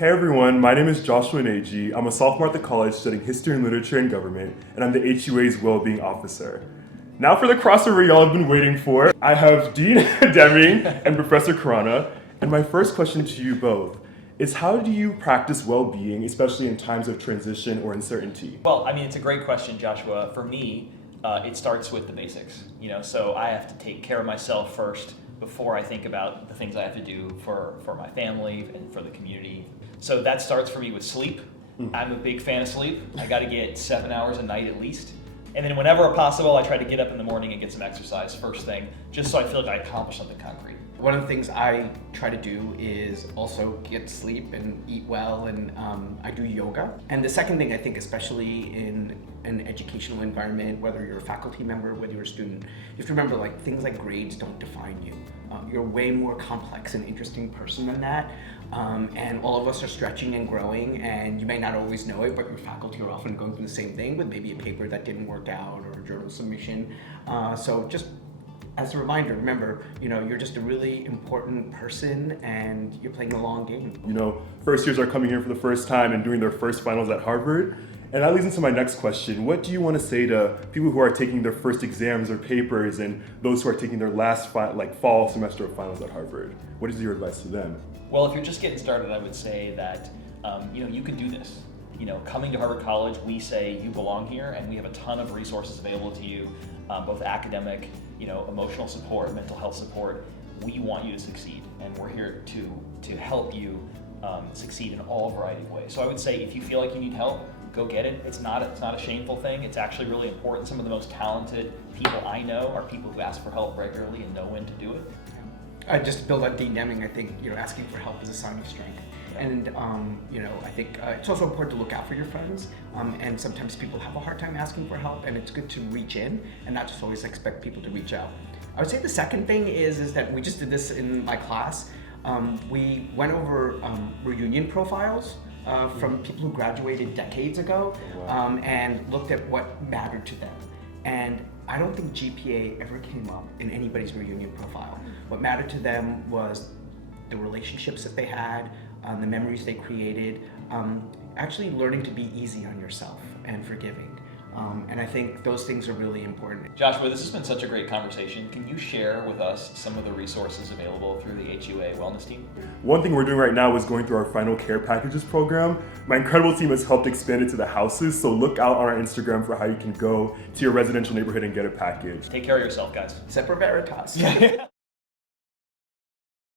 Hey everyone, my name is Joshua Nagy. I'm a sophomore at the college studying history and literature and government, and I'm the HUA's well-being officer. Now for the crossover y'all have been waiting for. I have Dean Deming and Professor Khurana, and my first question to you both is how do you practice well-being, especially in times of transition or uncertainty? Well, I mean, it's a great question, Joshua. For me, it starts with the basics. So I have to take care of myself first before I think about the things I have to do for my family and for the community. So that starts for me with sleep. I'm a big fan of sleep. I got to get 7 hours a night at least. And then whenever possible, I try to get up in the morning and get some exercise first thing, just so I feel like I accomplished something concrete. One of the things I try to do is also get sleep and eat well, and I do yoga. And the second thing I think, especially in an educational environment, whether you're a faculty member, whether you're a student, you have to remember things like grades don't define you. You're way more complex and interesting person than that. And all of us are stretching and growing, and you may not always know it, but your faculty are often going through the same thing with maybe a paper that didn't work out or a journal submission. So just as a reminder, remember, you're just a really important person and you're playing the long game. First years are coming here for the first time and doing their first finals at Harvard. And that leads into my next question. What do you want to say to people who are taking their first exams or papers and those who are taking their last fall semester of finals at Harvard? What is your advice to them? Well, if you're just getting started, I would say that you can do this. Coming to Harvard College, we say you belong here, and we have a ton of resources available to you, both academic, emotional support, mental health support. We want you to succeed, and we're here to help you succeed in all variety of ways. So I would say if you feel like you need help, go get it. It's not a shameful thing. It's actually really important. Some of the most talented people I know are people who ask for help regularly and know when to do it. Just to build on Dean Deming, I think asking for help is a sign of strength. And I think it's also important to look out for your friends. And sometimes people have a hard time asking for help, and it's good to reach in and not just always expect people to reach out. I would say the second thing is that we just did this in my class. We went over reunion profiles from people who graduated decades ago, and looked at what mattered to them. And I don't think GPA ever came up in anybody's reunion profile. What mattered to them was the relationships that they had, the memories they created, actually learning to be easy on yourself and forgiving. And I think those things are really important. Joshua, this has been such a great conversation. Can you share with us some of the resources available through the HUA Wellness team? One thing we're doing right now is going through our final care packages program. My incredible team has helped expand it to the houses, so look out on our Instagram for how you can go to your residential neighborhood and get a package. Take care of yourself, guys. Semper Veritas.